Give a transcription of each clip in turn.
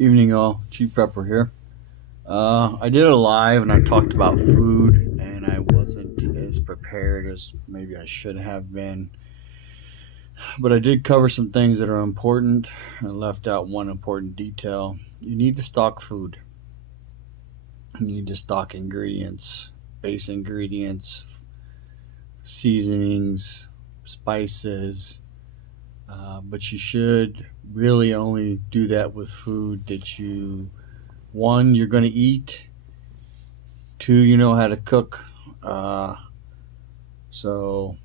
Evening, all. Chief Prepper here. I did a live and I talked about food, and I wasn't as prepared as maybe I should have been. But I did cover some things that are important. I left out one important detail. You need to stock food. You need to stock ingredients, base ingredients, seasonings, spices. But you should really only do that with food that one, you're going to eat. Two, you know how to cook. Uh, so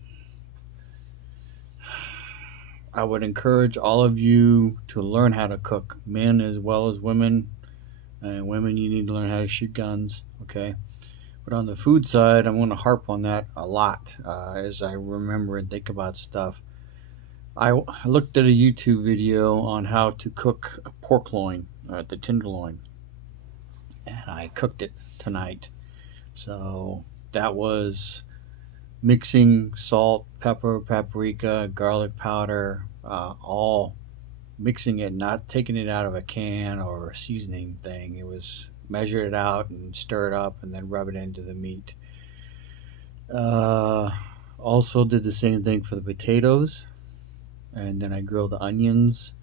I would encourage all of you to learn how to cook, men as well as women. And women, you need to learn how to shoot guns. Okay. But on the food side, I'm going to harp on that a lot as I remember and think about stuff. I looked at a YouTube video on how to cook a pork loin, the tenderloin, and I cooked it tonight. So that was mixing salt, pepper, paprika, garlic powder, all mixing it, not taking it out of a can or a seasoning thing. It was measure it out and stir it up and then rub it into the meat. Uh, Also did the same thing for the potatoes, and then I grilled the onions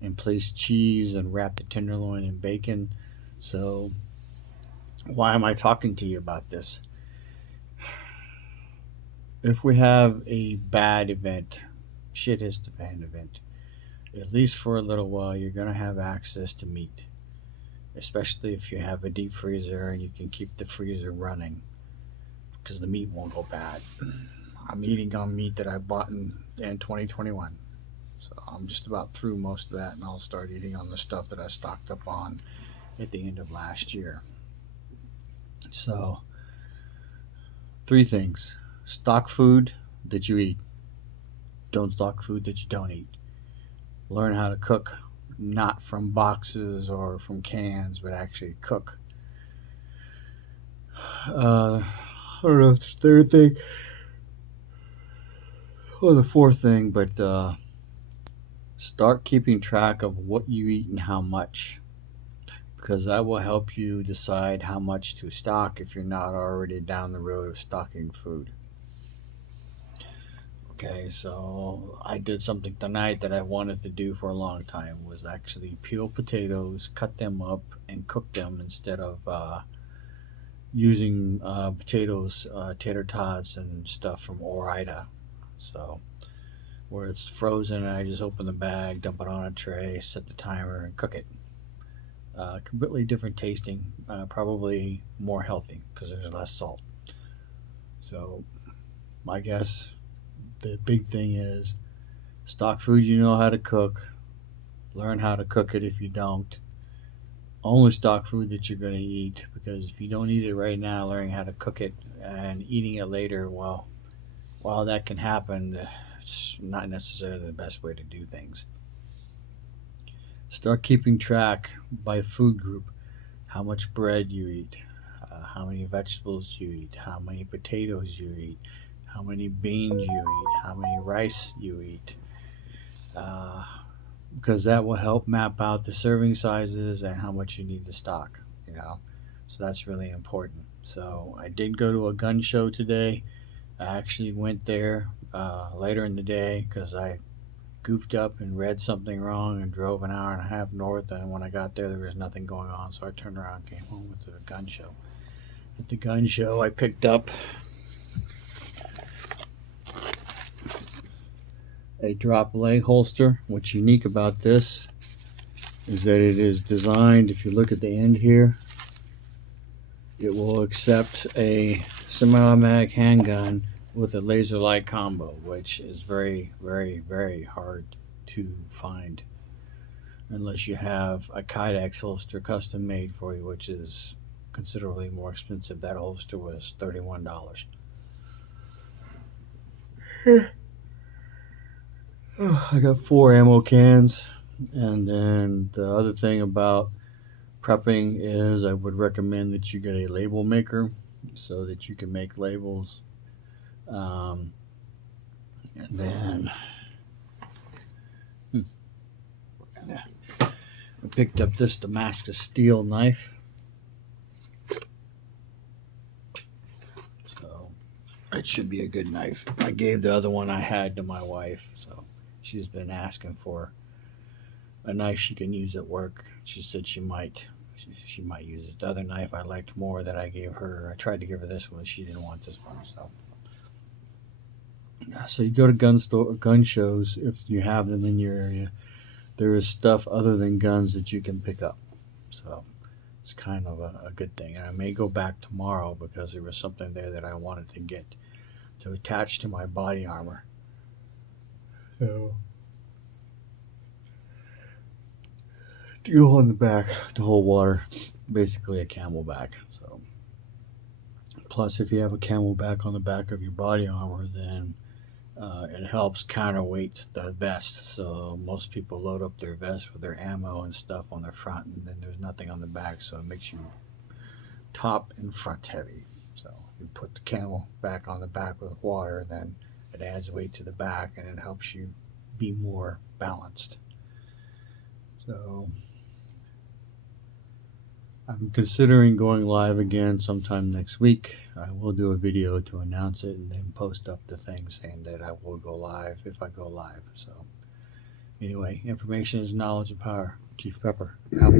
and placed cheese and wrapped the tenderloin in bacon. So why am I talking to you about this? If we have a bad event, shit hits the fan event, at least for a little while, you're going to have access to meat, especially if you have a deep freezer and you can keep the freezer running because the meat won't go bad. I'm eating on meat that I bought in 2021. So I'm just about through most of that, and I'll start eating on the stuff that I stocked up on at the end of last year. So, three things: stock food that you eat, don't stock food that you don't eat. Learn how to cook, not from boxes or from cans, but actually cook. I don't know if it's the third thing or the fourth thing, but start keeping track of what you eat and how much, because that will help you decide how much to stock if you're not already down the road of stocking food. Okay, so I did something tonight that I wanted to do for a long time was actually peel potatoes, cut them up, and cook them instead of using potatoes, tater tots, and stuff from Ore-Ida. So where it's frozen, and I just open the bag, dump it on a tray, set the timer, and cook it. Completely different tasting, probably more healthy because there's less salt. So I guess the big thing is stock food you know how to cook. Learn how to cook it if you don't. Only stock food that you're going to eat, because if you don't eat it right now, learning how to cook it and eating it later, well, while that can happen, it's not necessarily the best way to do things. Start keeping track by food group how much bread you eat, how many vegetables you eat, how many potatoes you eat, how many beans you eat, how many rice you eat, uh, because that will help map out the serving sizes and how much you need to stock. You know, so that's really important. So I did go to a gun show today. I actually went there later in the day because I goofed up and read something wrong and drove an hour and a half north. And when I got there was nothing going on. So I turned around and came home to the gun show. At the gun show, I picked up a drop leg holster. What's unique about this is that it is designed, if you look at the end here, it will accept a semi-automatic handgun with a laser light combo, which is very, very, very hard to find unless you have a Kydex holster custom made for you, which is considerably more expensive. That holster was $31. I got four ammo cans, and then the other thing about prepping is I would recommend that you get a label maker so that you can make labels. Um, and then I picked up this Damascus steel knife. So it should be a good knife. I gave the other one I had to my wife, so she's been asking for a knife she can use at work. She said she might use it. The other knife I liked more that I gave her. I tried to give her this one. She didn't want this one. So you go to gun shows if you have them in your area. There is stuff other than guns that you can pick up. So it's kind of a good thing. And I may go back tomorrow because there was something there that I wanted to get to attach to my body armor. So to go on the back to hold water, basically a camelback. So plus, if you have a camelback on the back of your body armor, then it helps counterweight the vest. So most people load up their vest with their ammo and stuff on the front, and then there's nothing on the back. So it makes you top and front heavy. So you put the camel back on the back with water, then it adds weight to the back, and it helps you be more balanced. So I'm considering going live again sometime next week. I will do a video to announce it and then post up the thing saying that I will go live if I go live. So anyway, information is knowledge and power. Chief Pepper out.